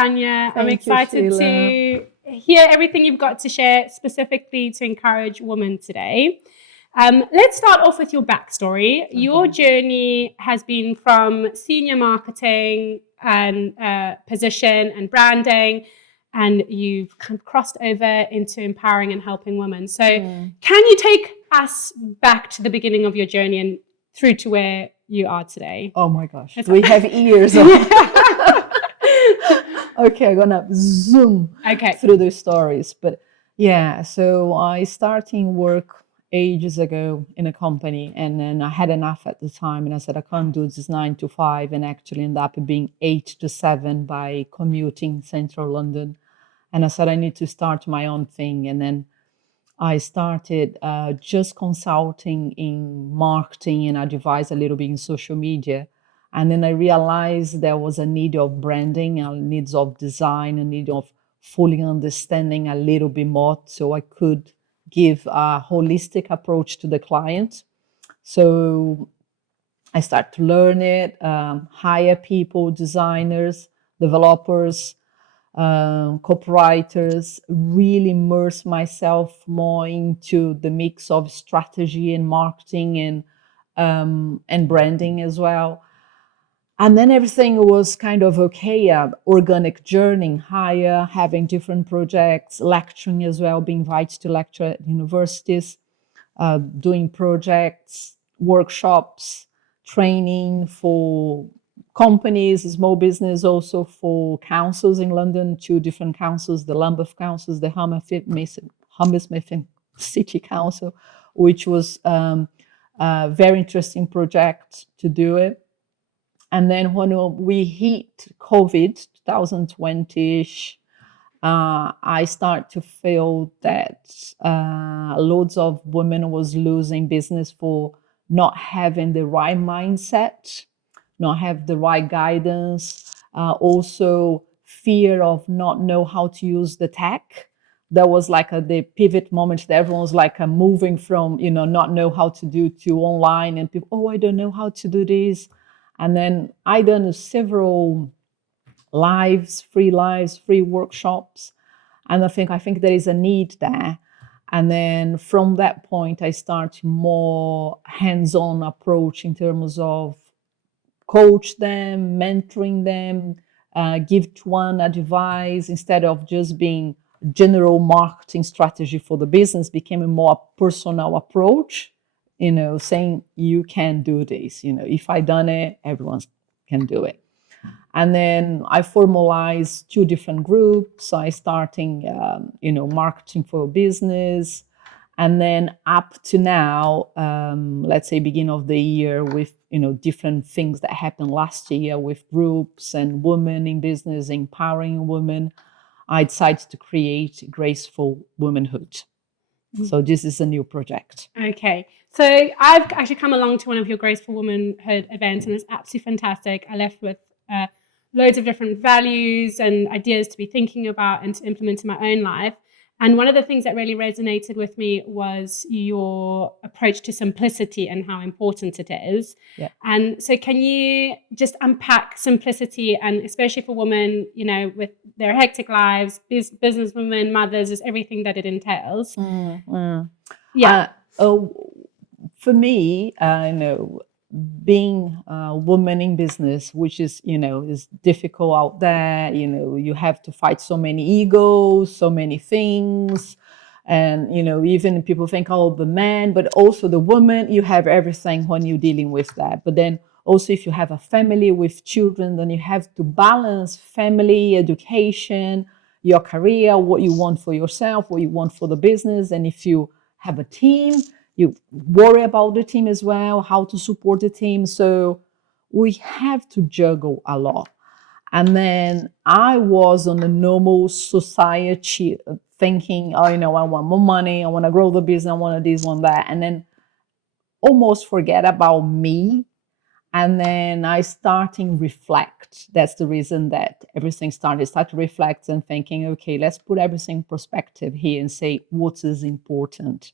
Tanya. I'm Thank you, excited Sheila. to hear everything you've got to share specifically to encourage women today. Let's start off with your backstory. Your journey has been from senior marketing and position and branding, and you've kind of crossed over into empowering and helping women. So, can you take us back to the beginning of your journey and through to where you are today? Oh my gosh, we have years of... Okay, I'm gonna zoom through the stories. But yeah, so I started work ages ago in a company, and then I had enough at the time, and I said I can't do this 9 to 5, and actually ended up being 8 to 7 by commuting central London. And I said I need to start my own thing, and then I started just consulting in marketing, and I advised a little bit in social media. And then I realized there was a need of branding, a needs of design, a need of fully understanding a little bit more so I could give a holistic approach to the client. So I started to learn it, hire people, designers, developers, copywriters, really immerse myself more into the mix of strategy and marketing and branding as well. And then everything was kind of okay, organic journey, higher, having different projects, lecturing as well, being invited to lecture at universities, doing projects, workshops, training for companies, small business, also for councils in London, 2 different councils, the Lambeth Councils, the Hammersmith City Council, which was a very interesting project to do it. And then when we hit COVID, 2020-ish, I start to feel that loads of women was losing business for not having the right mindset, not have the right guidance, also fear of not know how to use the tech. That was like the pivot moment that everyone was like moving from, not know how to do to online, and people, oh, I don't know how to do this. And then I done several free workshops. And I think there is a need there. And then from that point, I start more hands-on approach in terms of coach them, mentoring them, give one advice instead of just being general marketing strategy for the business, became a more personal approach, saying you can do this. If I done it, everyone can do it. And then I formalized 2 different groups. I starting, marketing for business. And then up to now, let's say beginning of the year with, different things that happened last year with groups and women in business, empowering women, I decided to create Graceful Womanhood. So this is a new project. Okay. So I've actually come along to one of your Graceful Womanhood events, and it's absolutely fantastic. I left with loads of different values and ideas to be thinking about and to implement in my own life. And one of the things that really resonated with me was your approach to simplicity and how important it is. Yeah. And so can you just unpack simplicity, and especially for women, with their hectic lives, business women, mothers, is everything that it entails. Yeah. For me, being a woman in business, which is, is difficult out there. You have to fight so many egos, so many things. And, even people think, oh, the man, but also the woman, you have everything when you're dealing with that. But then also if you have a family with children, then you have to balance family, education, your career, what you want for yourself, what you want for the business. And if you have a team, you worry about the team as well, how to support the team. So we have to juggle a lot. And then I was on the normal society thinking, oh, I want more money, I want to grow the business, I want to this, want that. And then almost forget about me. And then I starting reflect. That's the reason that everything started. Start to reflect and thinking, okay, let's put everything in perspective here and say what is important.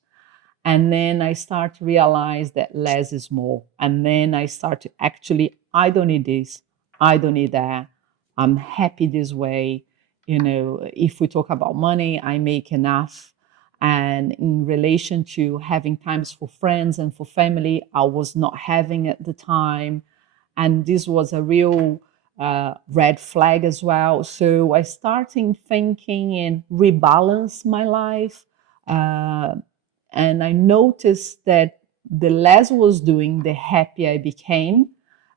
And then I start to realize that less is more. And then I start to actually, I don't need this, I don't need that. I'm happy this way. If we talk about money, I make enough. And in relation to having times for friends and for family, I was not having at the time. And this was a real red flag as well. So I started thinking and rebalance my life. Uh, and I noticed that the less I was doing, the happier I became.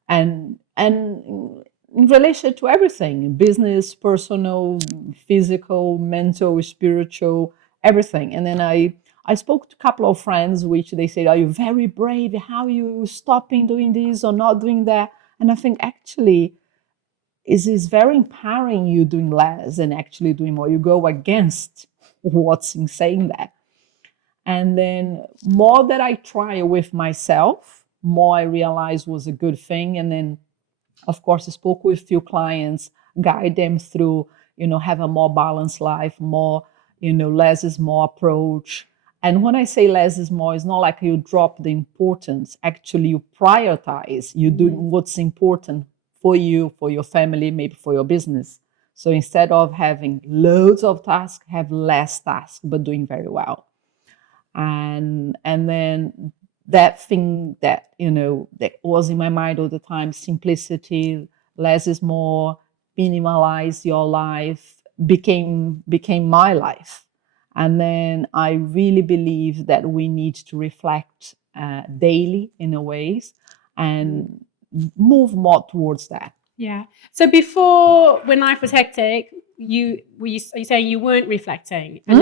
And in relation to everything, business, personal, physical, mental, spiritual, everything. And then I spoke to a couple of friends, which they said, "Are you very brave? How are you stopping doing this or not doing that?" And I think actually is very empowering, you doing less and actually doing more. You go against what's in saying that. And then more that I try with myself, more I realize was a good thing. And then of course, I spoke with few clients, guide them through, have a more balanced life, more, less is more approach. And when I say less is more, it's not like you drop the importance. Actually, you prioritize. You do what's important for you, for your family, maybe for your business. So instead of having loads of tasks, have less tasks, but doing very well. And then that thing that that was in my mind all the time, simplicity, less is more, minimalize your life, became my life. And then I really believe that we need to reflect daily in a ways and move more towards that. Yeah. So before, when life was hectic, are you saying you weren't reflecting, and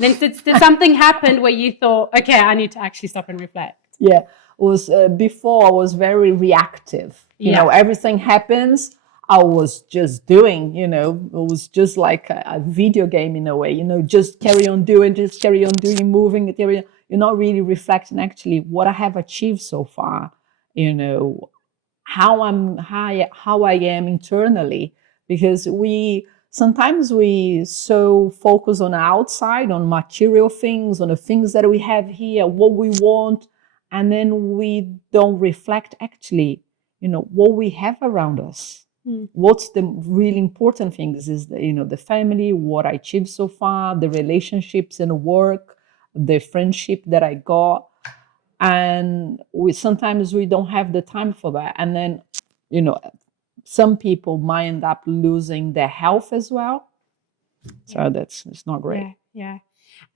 then did something happen where you thought, okay, I need to actually stop and reflect? Yeah, it was before I was very reactive. Everything happens. I was just doing. It was just like a video game in a way. Just carry on doing, just carry on doing, moving. You're not really reflecting actually what I have achieved so far. How I am internally, because we sometimes we so focus on outside, on material things, on the things that we have here, what we want, and then we don't reflect actually, what we have around us. What's the really important things is the family, what I achieved so far, the relationships and work, the friendship that I got. And sometimes we don't have the time for that. And then some people might end up losing their health as well. So it's not great. Yeah.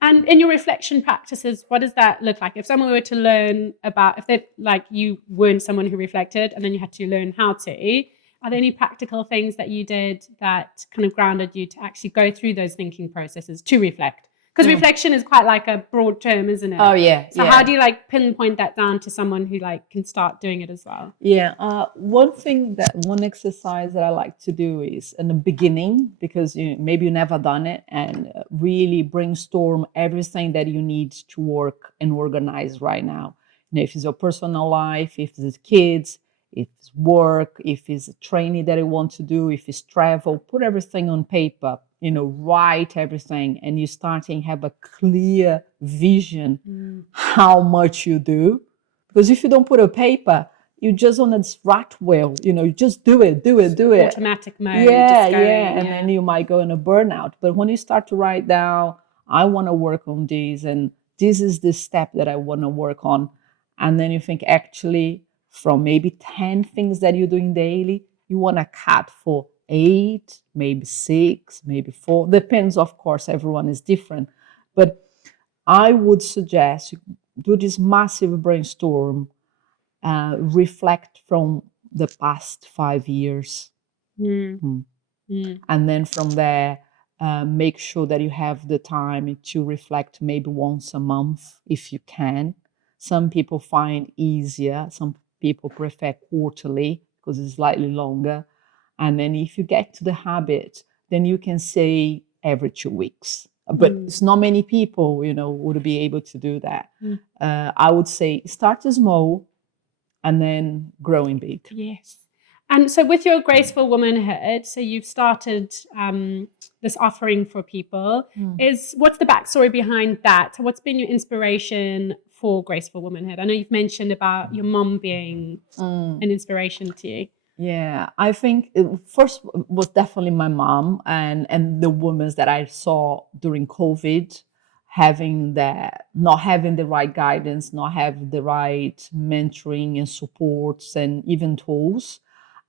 And in your reflection practices, what does that look like? If someone were to learn about, if they like you weren't someone who reflected and then you had to learn how to, are there any practical things that you did that kind of grounded you to actually go through those thinking processes to reflect? Because reflection is quite like a broad term, isn't it? Oh yeah. So how do you pinpoint that down to someone who can start doing it as well? Yeah. One exercise that I like to do is in the beginning, because maybe you never done it, and really brainstorm everything that you need to work and organize right now. If it's your personal life, if it's kids, if it's work, if it's a training that you want to do, if it's travel, put everything on paper, write everything, and you starting have a clear vision how much you do. Because if you don't put a paper, you just on a rat wheel, you just do it. Automatic mode. And then you might go in a burnout. But when you start to write down, I want to work on this, and this is the step that I want to work on. And then you think actually from maybe 10 things that you're doing daily, you want to cut for 8, maybe 6, maybe 4. Depends, of course, everyone is different. But I would suggest you do this massive brainstorm, reflect from the past 5 years. And then from there, make sure that you have the time to reflect maybe once a month if you can. Some people find easier, some people prefer quarterly because it's slightly longer. And then if you get to the habit, then you can say every 2 weeks. But it's not many people, would be able to do that. I would say start small and then growing big. Yes. And so with your Graceful Womanhood, so you've started this offering for people. What's the backstory behind that? What's been your inspiration for Graceful Womanhood? I know you've mentioned about your mom being an inspiration to you. Yeah, I think it first was definitely my mom and the women that I saw during COVID, having that not having the right guidance, not having the right mentoring and supports and even tools,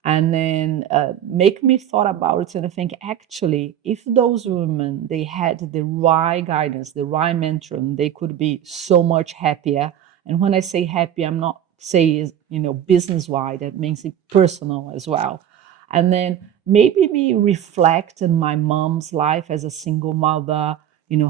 and then make me thought about it and I think actually if those women they had the right guidance, the right mentoring, they could be so much happier. And when I say happy, I'm not say business wide, that means it personal as well. And then maybe me reflect in my mom's life as a single mother,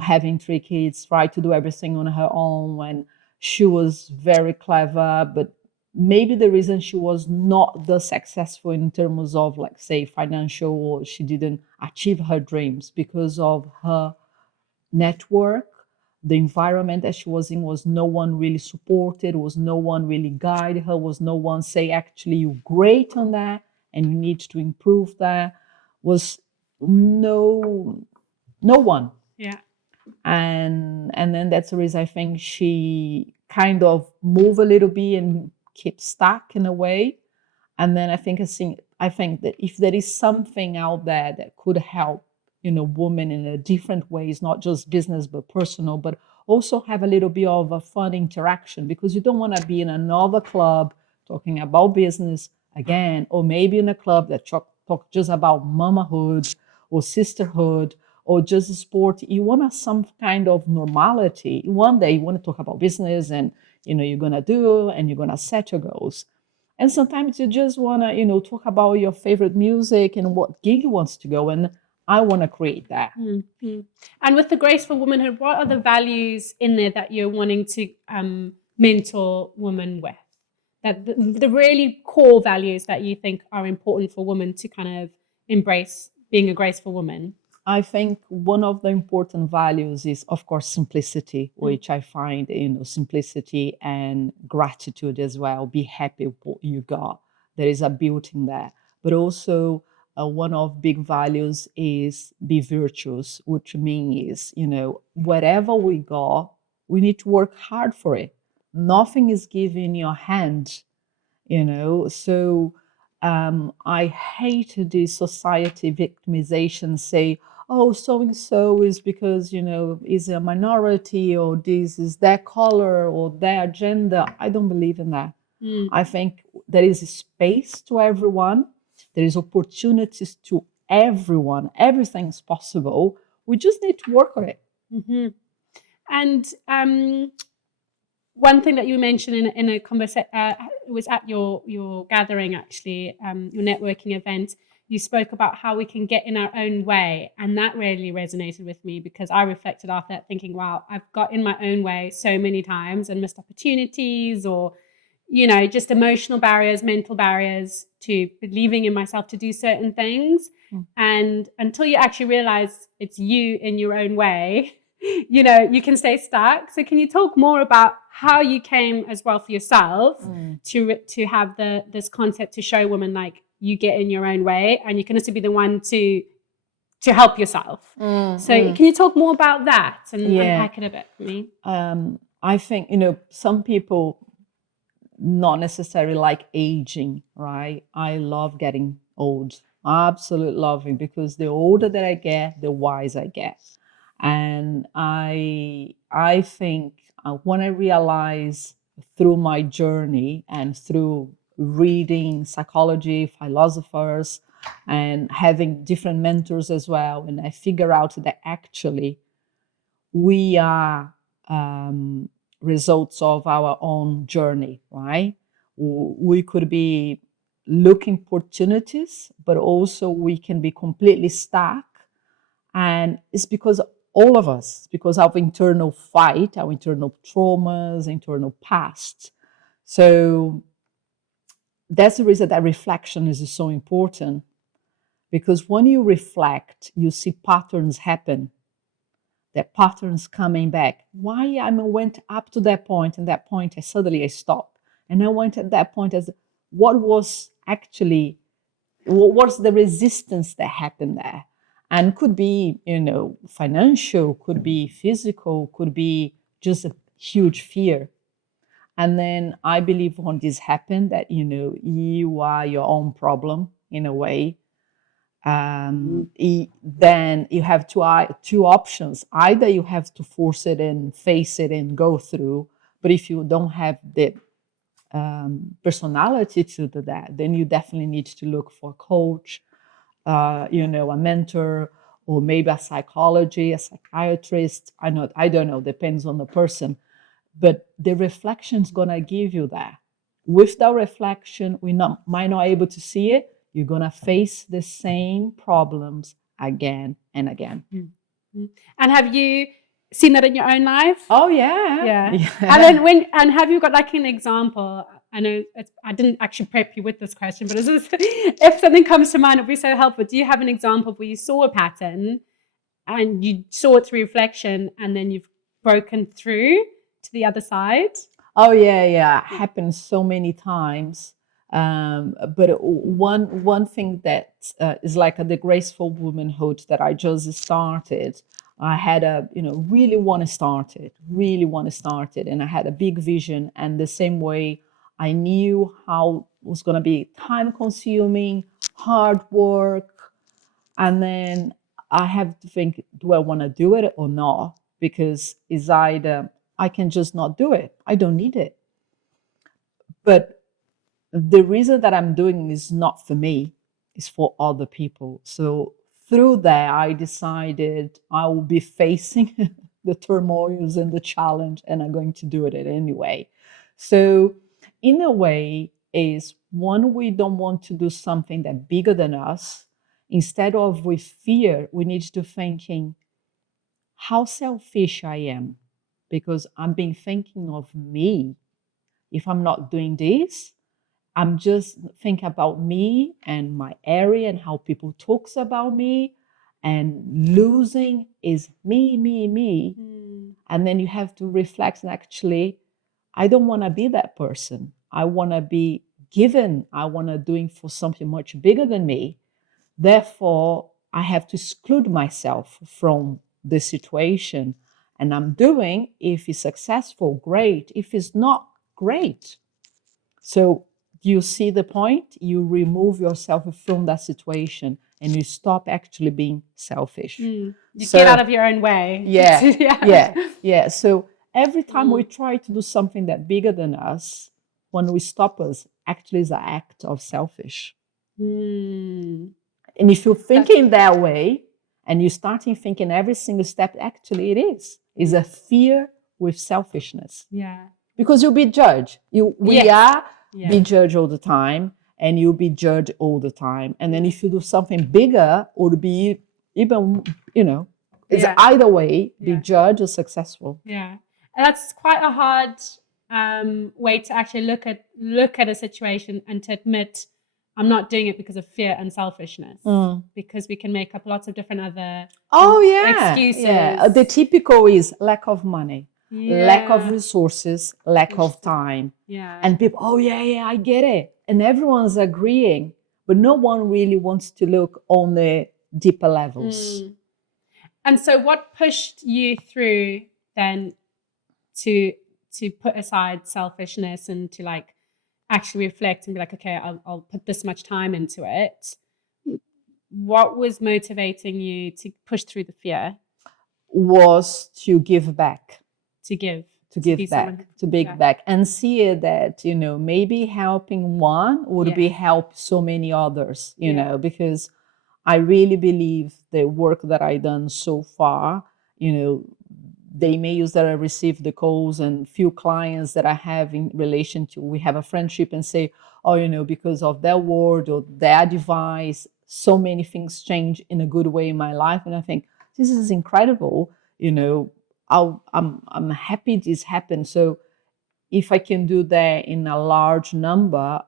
having three kids, try to do everything on her own when she was very clever, but maybe the reason she was not the successful in terms of like say financial, or she didn't achieve her dreams because of her network, the environment that she was in was no one really supported, was no one really guided her, was no one say actually you're great on that and you need to improve that, was no one. Yeah. And then that's the reason I think she kind of move a little bit and keep stuck in a way. And then I think that if there is something out there that could help, women in a different ways, not just business but personal, but also have a little bit of a fun interaction, because you don't want to be in another club talking about business again, or maybe in a club that talk just about mamahood or sisterhood or just sport. You want some kind of normality. One day you want to talk about business and you're gonna do and you're gonna set your goals. And sometimes you just want to, talk about your favorite music and what gig you wants to go. And I want to create that. Mm-hmm. And with the graceful womanhood, what are the values in there that you're wanting to mentor women with? That the really core values that you think are important for women to kind of embrace being a graceful woman? I think one of the important values is, of course, simplicity, which I find, simplicity and gratitude as well. Be happy with what you got. There is a beauty in that. But also, one of big values is be virtuous, which means, whatever we got, we need to work hard for it. Nothing is given in your hand, so I hate the society victimization, say, oh, so and so is because is a minority, or this is their color or their gender. I don't believe in that. I think there is space to everyone, there is opportunities to everyone, everything's possible. We just need to work on it. Mm-hmm. And one thing that you mentioned in a conversation was at your gathering, actually, your networking event. You spoke about how we can get in our own way, and that really resonated with me, because I reflected after that, thinking, "Wow, I've got in my own way so many times and missed opportunities, or just emotional barriers, mental barriers to believing in myself to do certain things." And until you actually realize it's you in your own way, you can stay stuck. So can you talk more about how you came as well for yourself to have this concept to show women, like, you get in your own way and you can also be the one to help yourself. So can you talk more about that and unpack it a bit for me? I think some people not necessarily like aging, right? I love getting old. I absolutely love it, because the older that I get, the wiser I get. And I think when I realize through my journey and through reading psychology, philosophers, and having different mentors as well, and I figure out that actually we are results of our own journey, right? We could be looking opportunities, but also we can be completely stuck. And it's because all of us, because of internal fight, our internal traumas, internal past. So that's the reason that reflection is so important, because when you reflect, you see patterns happen, that patterns coming back. Why I went up to that point, and that point I suddenly stopped. And I went at that point as what was actually, what was the resistance that happened there? And could be, financial, could be physical, could be just a huge fear. And then I believe when this happened that, you are your own problem in a way. Then you have two options. Either you have to force it and face it and go through. But if you don't have the personality to do that, then you definitely need to look for a coach, a mentor, or maybe a psychiatrist. I don't know, depends on the person. But the reflection is gonna give you that. With that reflection, might not able to see it. You're gonna face the same problems again and again. Mm. And have you seen that in your own life? Oh yeah. Yeah. And then have you got like an example? I know I didn't actually prep you with this question, but if something comes to mind, it'd be so helpful. Do you have an example where you saw a pattern and you saw it through reflection and then you've broken through to the other side? Oh yeah. It happens so many times. But one thing that is like the graceful womanhood that I just started. I had really want to start it, and I had a big vision. And the same way, I knew how it was going to be time consuming, hard work, and then I have to think: do I want to do it or not? Because it's either I can just not do it. I don't need it, but the reason that I'm doing is not for me, it's for other people. So through that, I decided I will be facing the turmoils and the challenge, and I'm going to do it anyway. So in a way, is one, we don't want to do something that bigger than us. Instead of with fear, we need to thinking how selfish I am, because I've been thinking of me. If I'm not doing this, I'm just thinking about me and my area and how people talks about me, and losing is me, me, me. And then you have to reflect and actually, I don't want to be that person. I want to be given. I want to doing for something much bigger than me. Therefore, I have to exclude myself from the situation. And I'm doing, if it's successful, great. If it's not, great. So you see the point? You remove yourself from that situation and you stop actually being selfish. You get out of your own way. Yeah. So every time we try to do something that bigger than us, when we stop us, actually is an act of selfish. And if you're thinking that way and you're starting thinking every single step, actually it is. It's a fear with selfishness. Yeah. Because you'll be judged. Be judged all the time, and you'll be judged all the time. And then if you do something bigger, or to be even, it's either way, be judged or successful. Yeah. And that's quite a hard way to actually look at a situation and to admit I'm not doing it because of fear and selfishness, because we can make up lots of different other excuses. Yeah. The typical is lack of money. Lack of resources, lack of time. And people, I get it. And everyone's agreeing, but no one really wants to look on the deeper levels. And so what pushed you through then to put aside selfishness and to like actually reflect and be like, okay, I'll put this much time into it? What was motivating you to push through the fear? Was to give back. To give back and see that, maybe helping one would be help so many others, because I really believe the work that I done so far, the emails that I received, the calls, and few clients that I have in relation to, we have a friendship and say, because of their word or their advice, so many things change in a good way in my life. And I think this is incredible, I'm happy this happened. So if I can do that in a large number,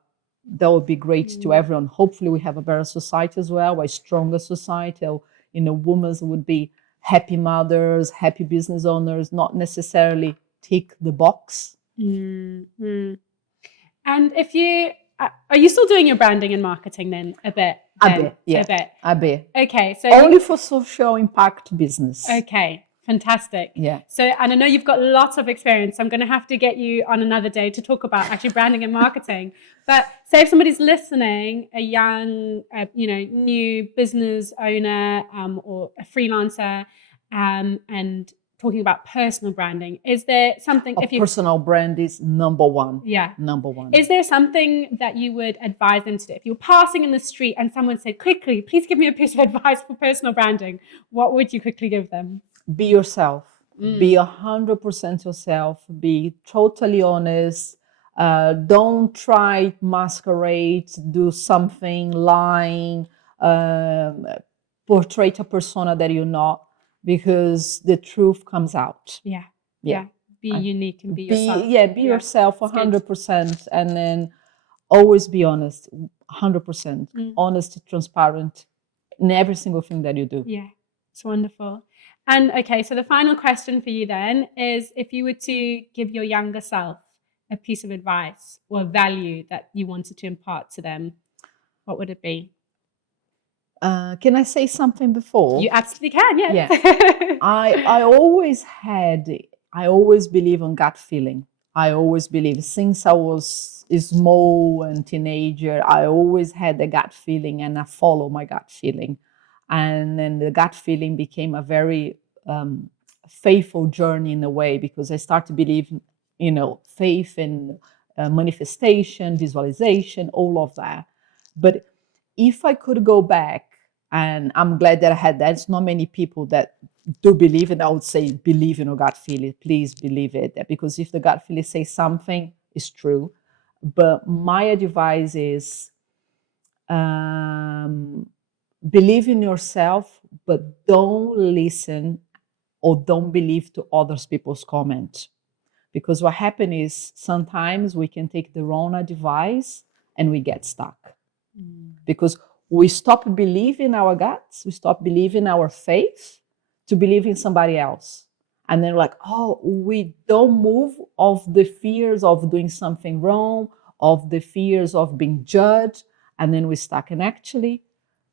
that would be great to everyone. Hopefully we have a better society as well, a stronger society. Women would be happy mothers, happy business owners, not necessarily tick the box. And if you, are you still doing your branding and marketing then a bit? A bit. Okay, so only for social impact business. Okay. Fantastic. Yeah. So, and I know you've got lots of experience. I'm going to have to get you on another day to talk about actually branding and marketing. But say if somebody's listening, a young, new business owner or a freelancer, and talking about personal branding, is there something? A personal brand is number one. Yeah. Number one. Is there something that you would advise them to do? If you were passing in the street and someone said, quickly, please give me a piece of advice for personal branding, what would you quickly give them? Be yourself. Be 100% yourself. Be totally honest. Don't try masquerade, do something, lying, portray a persona that you're not, because the truth comes out. Yeah. Yeah. Be unique and be yourself. Be yourself 100%, and then always be honest, 100%. Honest, transparent in every single thing that you do. Yeah, it's wonderful. And okay, so the final question for you then is, if you were to give your younger self a piece of advice or value that you wanted to impart to them, what would it be? Can I say something before? You absolutely can, yes. Yeah. I always believe on gut feeling. I always believe, since I was small and teenager, I always had a gut feeling, and I follow my gut feeling. And then the gut feeling became a very faithful journey in a way, because I started to believe, faith in manifestation, visualization, all of that. But if I could go back, and I'm glad that I had that. It's not many people that do believe it. I would say, believe in your gut feeling. Please believe it, because if the gut feeling says something, it's true. But my advice is, believe in yourself, but don't listen or don't believe to others people's comments. Because what happens is, sometimes we can take the wrong advice and we get stuck. Because we stop believing our guts, we stop believing our faith to believe in somebody else. And then we don't move of the fears of doing something wrong, of the fears of being judged, and then we stuck. And actually,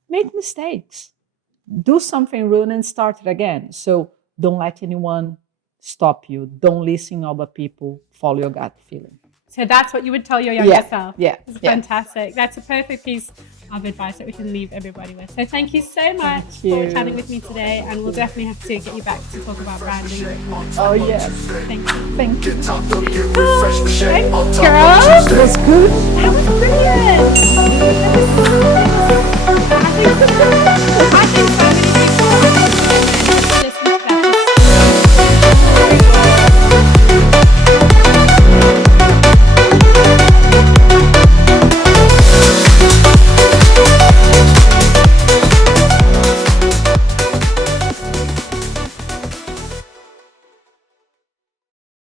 make mistakes, do something wrong and start it again. So don't let anyone stop you. Don't listen to other people. Follow your gut feeling. So that's what you would tell your younger self. Yeah. It's fantastic. That's a perfect piece of advice that we can leave everybody with. So thank you so much for chatting with me today, and we'll definitely have to get you back to talk about branding. Oh yes. Thank you. Thank you. Thanks, girls. It was good.